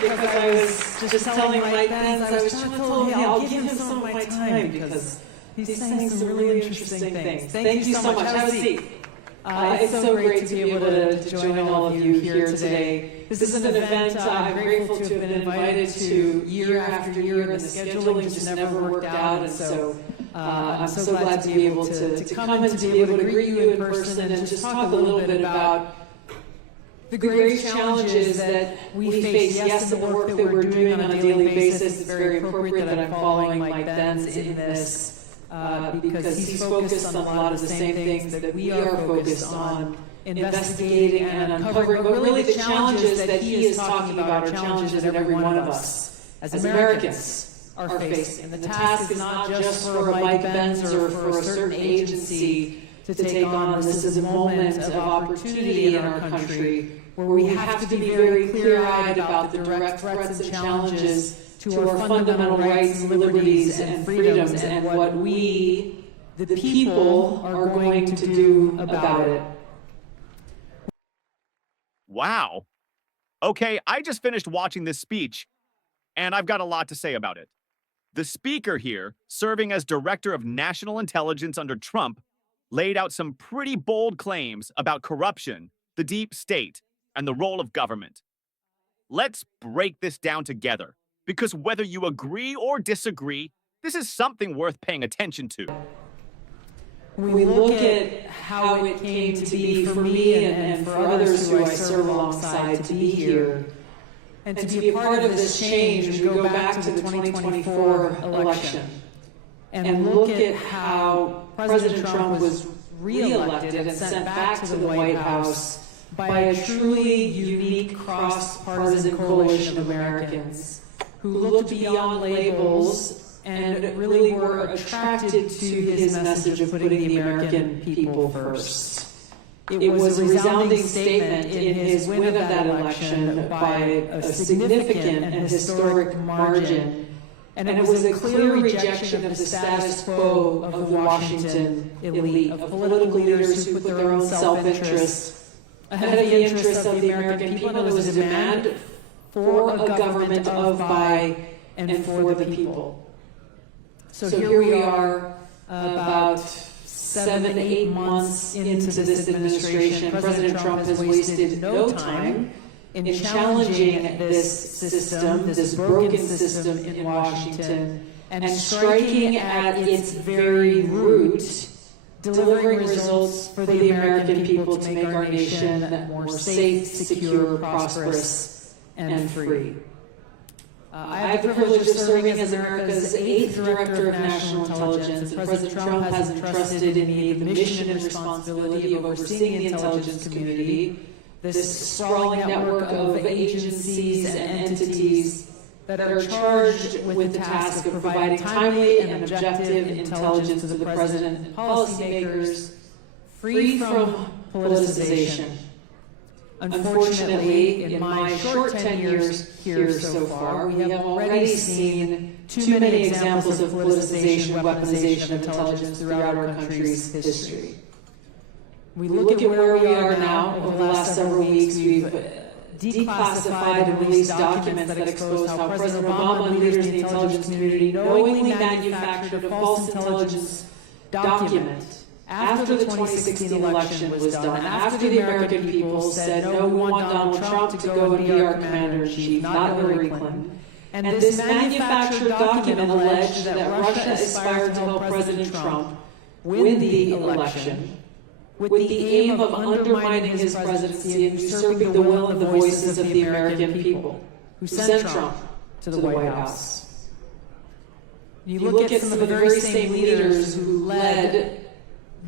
because I was just telling Mike Benz, I was trying to tell him, hey, I'll give him some of my time because he's saying some really interesting things. Thank you so much. Have a seat. It's so great to be able to join all of you here today. This is an event I'm grateful to have been invited to year after year, and the scheduling just never worked out, and so I'm so glad to be able to come and to be able to greet you in person and just talk a little bit about the grave challenges that we face. Yes, in the work that we're doing on a daily basis, it's very appropriate that I'm following Mike Benz in this. Because he's focused on a lot of the same things that we are focused on, investigating and uncovering. But really the challenges that he is talking about are challenges that every one of us as Americans are facing. And the task is not just for Mike Benz or for a certain agency to take on. This is a moment of opportunity in our country where we have to be very clear-eyed about the direct threats and challenges to our fundamental rights, liberties, and freedoms, and what we, the people, are going to do about it. Wow. Okay, I just finished watching this speech, and I've got a lot to say about it. The speaker here, serving as Director of National Intelligence under Trump, laid out some pretty bold claims about corruption, the deep state, and the role of government. Let's break this down together. Because whether you agree or disagree, this is something worth paying attention to. We look at how it came to be for me and for others who I serve alongside to be here and to be a part of this change as we go back to the 2024 election and look at how President Trump was reelected and sent back to the White House by a truly unique cross-partisan coalition of Americans who looked beyond labels and really were attracted to his message of putting the American people first. It was a resounding statement in his win of that election by a significant and historic margin, and it was a clear rejection of the status quo of the Washington elite, of political leaders who put their own self-interest ahead of the interests of the American people. It was a demand for a government of, by, and for the people. So here we are, about 7 to 8 months into this administration. President Trump has wasted no time in challenging this system, this broken system in Washington, and striking at its very root, delivering results for the American people to make our nation more safe, secure, prosperous, and free. I have the privilege of serving as America's 8th Director of National Intelligence, and President Trump has entrusted in me the mission and responsibility of overseeing the intelligence community, this sprawling network of agencies and entities that are charged with the task of providing timely and objective intelligence to the President and policymakers, free from politicization. Unfortunately, in my short 10 years here so far, we have already seen too many examples of politicization and weaponization of intelligence throughout our country's history. We look at where we are now. Over the last several weeks, we've declassified and released documents that expose how President Obama and leaders in the intelligence community knowingly manufactured a false intelligence document after the 2016 election was done, after the American people said, no, we want Donald Trump to go and be our commander-in-chief, not Hillary Clinton. And this manufactured document alleged that Russia aspired to help President Trump win the election with the aim of undermining his presidency and usurping the will and the voices of the American people who sent Trump to the White House. You look at some of the very same leaders who led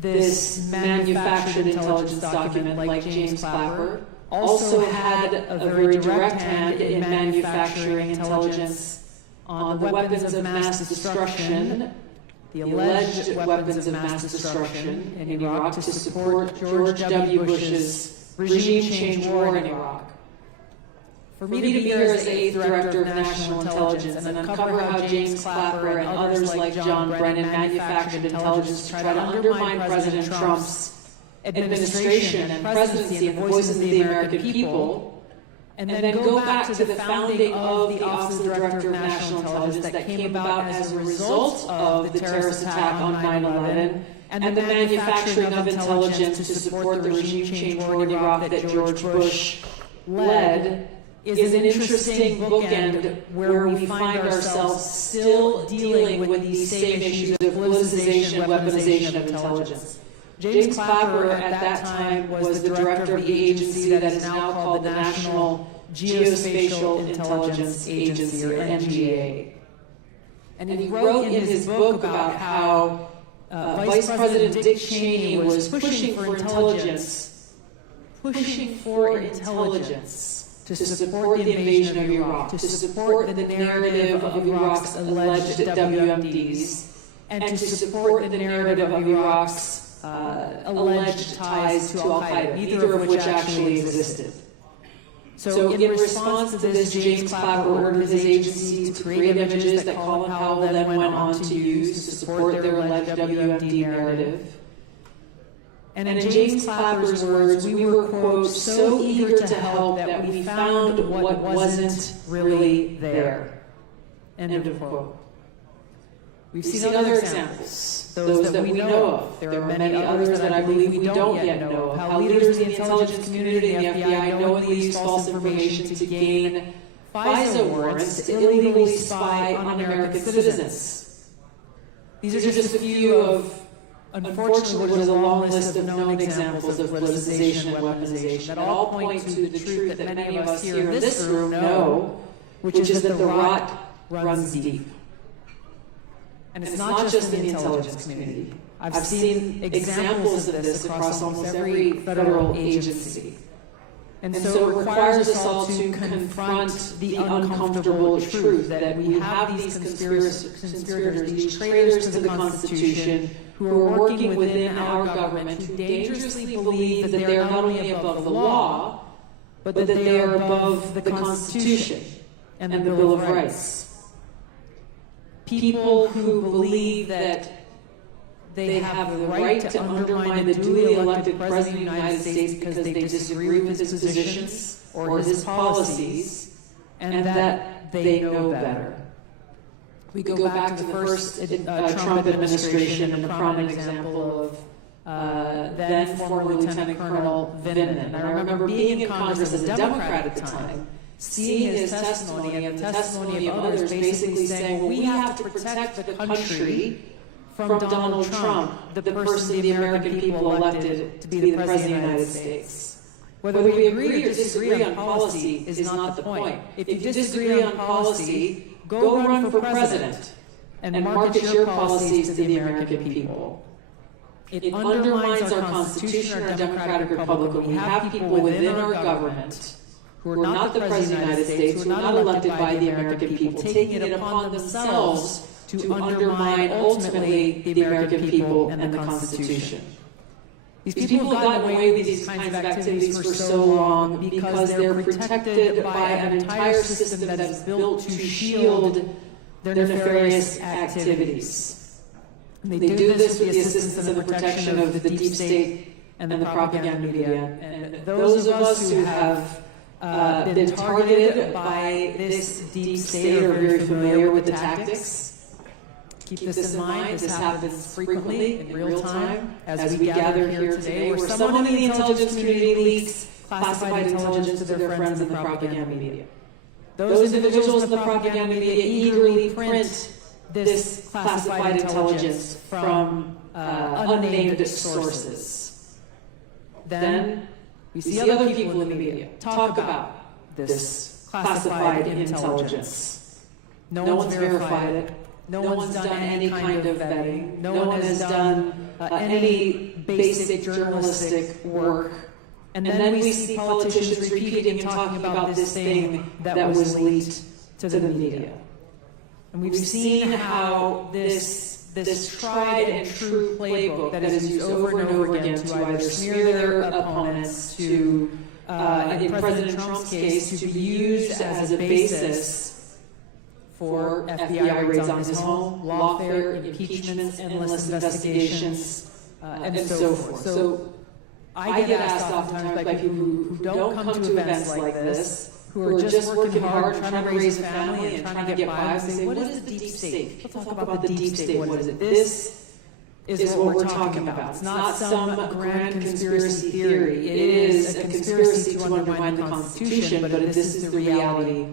this manufactured intelligence document, like James Clapper, also had a very direct hand in manufacturing intelligence on the weapons of mass destruction, the alleged weapons of mass destruction in Iraq to support George W. Bush's regime change war in Iraq. For me to be here as the 8th Director of National Intelligence and uncover how James Clapper and others like John Brennan manufactured intelligence to try to undermine President Trump's administration and presidency and the voices of the American people, and then go back to the founding of the Office of the Director of National Intelligence that came about as a result of the terrorist attack on 9/11 and the manufacturing of intelligence to support the regime change war in Iraq that George Bush led, is an interesting bookend where we find ourselves still dealing with these same issues of politicization and weaponization of intelligence. James Clapper at that time was the director of the agency that is now called the National Geospatial Intelligence Agency, or NGA. And he wrote in his book about how Vice President Dick Cheney was pushing for intelligence to support the invasion of Iraq, to support the narrative of Iraq's alleged WMDs, and to support the narrative of Iraq's alleged ties to al-Qaeda, neither of which actually existed. So in response to this, James Clapper ordered his agency to create images that Colin Powell then went on to use to support their alleged WMD narrative. And in James Clapper's words, we were, quote, so eager to help that we found what wasn't really there, end of quote. We've seen other examples, those that we know of. There are many others that I believe we don't yet know of. How leaders in the intelligence community and the FBI knowingly use false information to gain FISA warrants to illegally spy on American citizens. These are just a few of, unfortunately, what is a long list of known examples of politicization and weaponization that all point to the truth that many of us here in this room know, which is that the rot runs deep. And it's not just in the intelligence community. I've seen examples of this across almost every federal agency. And so it requires us all to confront the uncomfortable truth that we have these conspirators, these traitors to the Constitution, who are working within our government, who dangerously believe that they are not only above the law, but that they are above the Constitution and the Bill of Rights. People who believe that they have the right to undermine the duly elected President of the United States because they disagree with his positions or his policies, and that they know better. We go back to the first Trump administration and the prominent example of then former Lieutenant Colonel Vindman. And I remember being in Congress as a Democrat at the time, seeing his testimony and the testimony of others basically saying, well, we have to protect the country from Donald Trump, the person the American people elected to be the President of the United States. Whether we agree or disagree on policy is not the point. If you disagree on policy, go run for president and market your policies to the American people. It undermines our Constitution, our democratic republic, when we have people within our government who are not the President of the United States, who are not elected by the American people, taking it upon themselves to undermine ultimately the American people and the Constitution. These people have gotten away with these kinds of activities for so long because they're protected by an entire system that is built to shield their nefarious activities. And they do this with the assistance and the protection of the deep state and the propaganda media. And those of us who have been targeted by this deep state are very familiar with the tactics. Keep this in mind, this happens frequently in real time as we gather here today, where someone in the intelligence community leaks classified intelligence to their friends in the propaganda media. Those individuals in the propaganda media eagerly print this classified intelligence from unnamed sources. Then we see other people in the media talk about this classified intelligence. No one's verified it. No one's done any kind of vetting. No one has done any basic journalistic work. And then we see politicians repeating and talking about this thing that was leaked to the media. And we've seen how this tried and true playbook that is used over and over again to either smear their opponents, to, in President Trump's case, to be used as a basis for FBI raids on his home, lawfare, impeachments, endless investigations, and so forth. So I get asked oftentimes by people who don't come to events like this, who are just working hard and trying to raise a family and trying to get by and say, what is the deep state? Let's talk about the deep state. What is it? This is what we're talking about. It's not some grand conspiracy theory. It is a conspiracy to undermine the Constitution, but this is the reality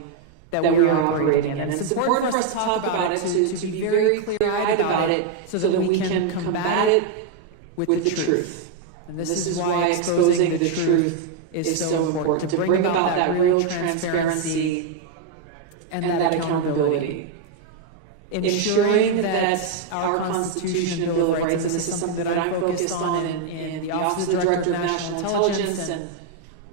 that we are operating in. And it's important for us to talk about it, to be very clear-eyed about it, so that we can combat it with the truth. And this is why exposing the truth is so important, to bring about that real transparency and that accountability. Ensuring that our Constitution and Bill of Rights, and this is something that I'm focused on in the Office of the Director of National Intelligence and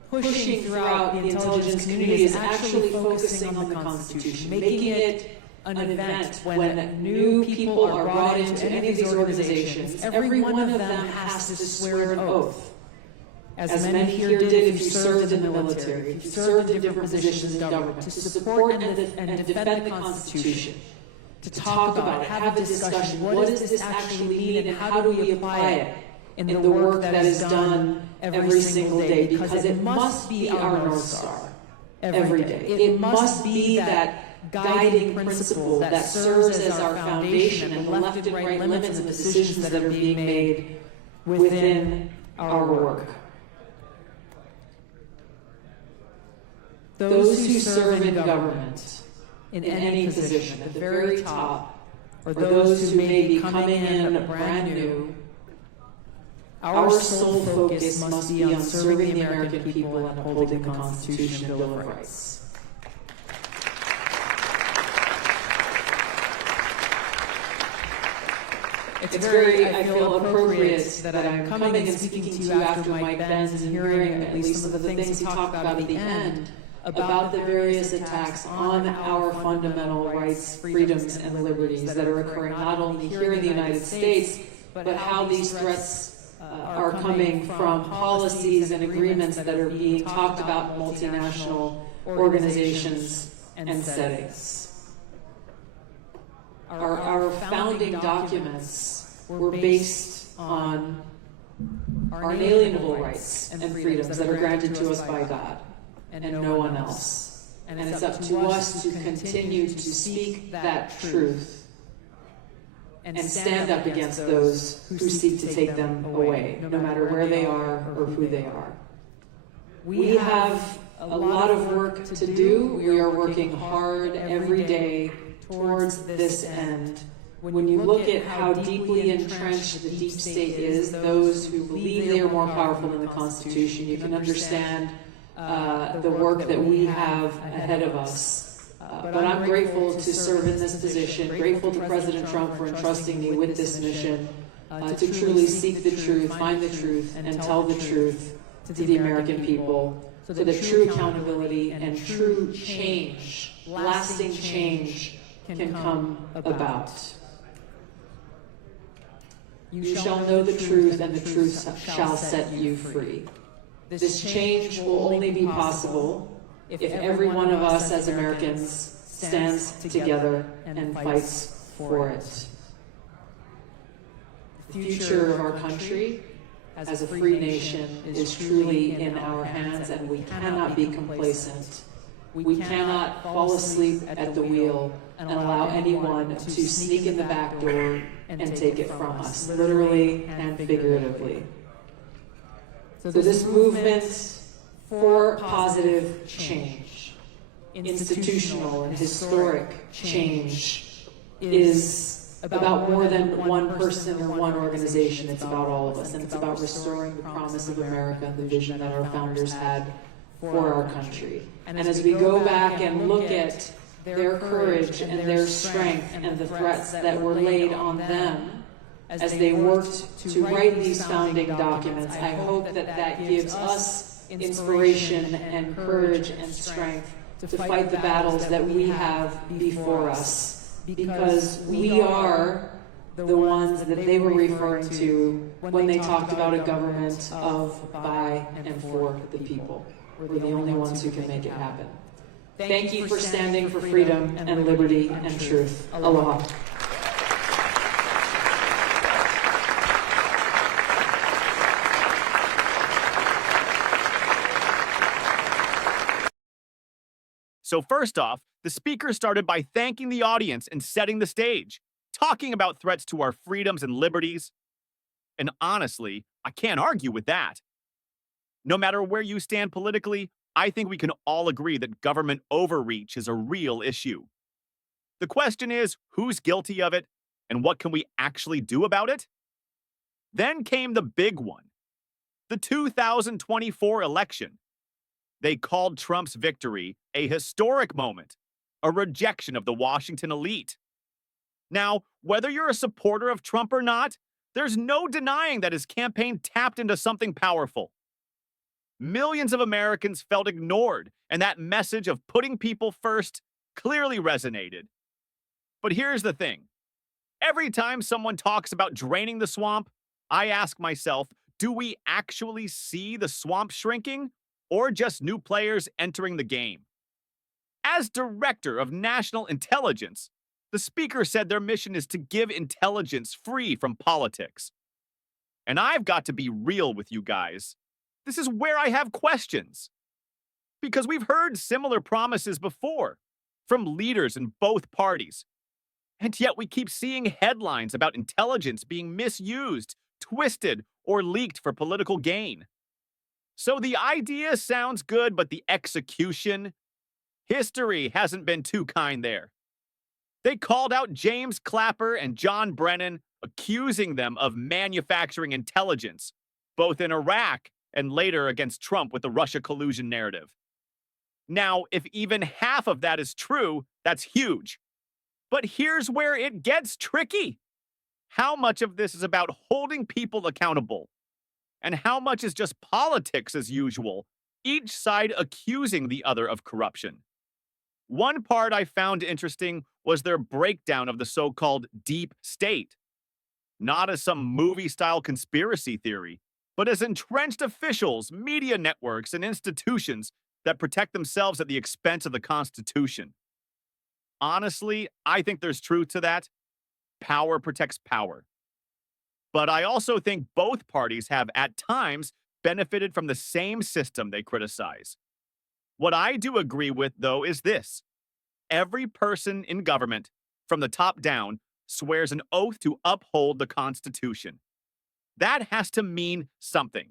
pushing throughout the intelligence community, is actually focusing on the Constitution, making it an event when new people are brought into any of these organizations. Every one of them has to swear an oath. As many here did if you served in the military, if you served in different positions in government, to support and defend the Constitution, to talk about it, have a discussion. What does this actually mean, and how do we apply it in the work that is done every single day? Because it must be our North Star every day. It must be that guiding principle that serves as our foundation and the left and right limits and decisions that are being made within our work. Those who serve in government, in any position, at the very top, or those who may be coming in brand new, our sole focus must be on serving the American people and upholding the Constitution and Bill of Rights. It's very, I feel, appropriate that I'm coming and speaking to you after Mike Benz and hearing at least some of the things he talked about at the end about the various attacks on our fundamental rights, freedoms, and liberties that are occurring not only here in the United States, but how these threats are coming from policies and agreements that are being talked about in multinational organizations and settings. Our founding documents were based on our inalienable rights and freedoms that are granted to us by God and no one else. And it's up to us to continue to speak that truth and stand up against those who seek to take them away, no matter where they are or who they are. We have a lot of work to do. We are working hard every day towards this end. When you look at how deeply entrenched the deep state is, those who believe they are more powerful than the Constitution, you can understand the work that we have ahead of us. But I'm grateful to serve in this position, grateful to President Trump for entrusting me with this mission to truly seek the truth, find the truth, and tell the truth to the American people, so that true accountability and true change, lasting change, can come about. You shall know the truth, and the truth shall set you free. This change will only be possible if every one of us as Americans stands together and fights for it. The future of our country as a free nation is truly in our hands, and we cannot be complacent. We cannot fall asleep at the wheel and allow anyone to sneak in the back door and take it from us, literally and figuratively. So this movement for positive change, institutional and historic change, is about more than one person or one organization. It's about all of us, and it's about restoring the promise of America and the vision that our founders had for our country. And as we go back and look at their courage and their strength and the threats that were laid on them as they worked to write these founding documents, I hope that that gives us inspiration and courage and strength to fight the battles that we have before us, because we are the ones that they were referring to when they talked about a government of, by, and for the people. We're the only ones who can make it happen. Thank you for standing for freedom and liberty and truth. Aloha. So first off, the speaker started by thanking the audience and setting the stage, talking about threats to our freedoms and liberties. And honestly, I can't argue with that. No matter where you stand politically, I think we can all agree that government overreach is a real issue. The question is, who's guilty of it, and what can we actually do about it? Then came the big one, the 2024 election. They called Trump's victory a historic moment, a rejection of the Washington elite. Now, whether you're a supporter of Trump or not, there's no denying that his campaign tapped into something powerful. Millions of Americans felt ignored, and that message of putting people first clearly resonated. But here's the thing. Every time someone talks about draining the swamp, I ask myself, do we actually see the swamp shrinking, or just new players entering the game? As Director of National Intelligence, the speaker said their mission is to give intelligence free from politics. And I've got to be real with you guys. This is where I have questions. Because we've heard similar promises before from leaders in both parties. And yet we keep seeing headlines about intelligence being misused, twisted, or leaked for political gain. So the idea sounds good, but the execution? History hasn't been too kind there. They called out James Clapper and John Brennan, accusing them of manufacturing intelligence, both in Iraq and later against Trump with the Russia collusion narrative. Now, if even half of that is true, that's huge. But here's where it gets tricky. How much of this is about holding people accountable? And how much is just politics as usual, each side accusing the other of corruption? One part I found interesting was their breakdown of the so-called deep state. Not as some movie-style conspiracy theory, but as entrenched officials, media networks, and institutions that protect themselves at the expense of the Constitution. Honestly, I think there's truth to that. Power protects power. But I also think both parties have, at times, benefited from the same system they criticize. What I do agree with, though, is this. Every person in government, from the top down, swears an oath to uphold the Constitution. That has to mean something.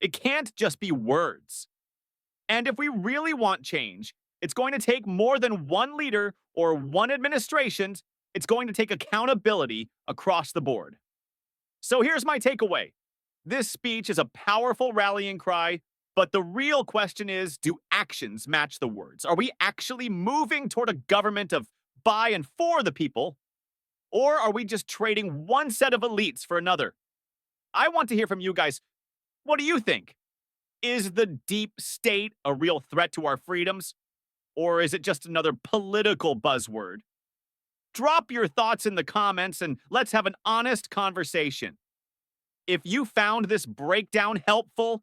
It can't just be words. And if we really want change, it's going to take more than one leader or one administration. It's going to take accountability across the board. So here's my takeaway. This speech is a powerful rallying cry, but the real question is, do actions match the words? Are we actually moving toward a government of by and for the people? Or are we just trading one set of elites for another? I want to hear from you guys. What do you think? Is the deep state a real threat to our freedoms? Or is it just another political buzzword? Drop your thoughts in the comments and let's have an honest conversation. If you found this breakdown helpful,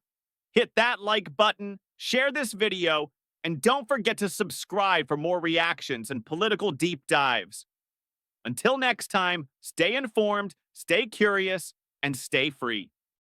hit that like button, share this video, and don't forget to subscribe for more reactions and political deep dives. Until next time, stay informed, stay curious, and stay free.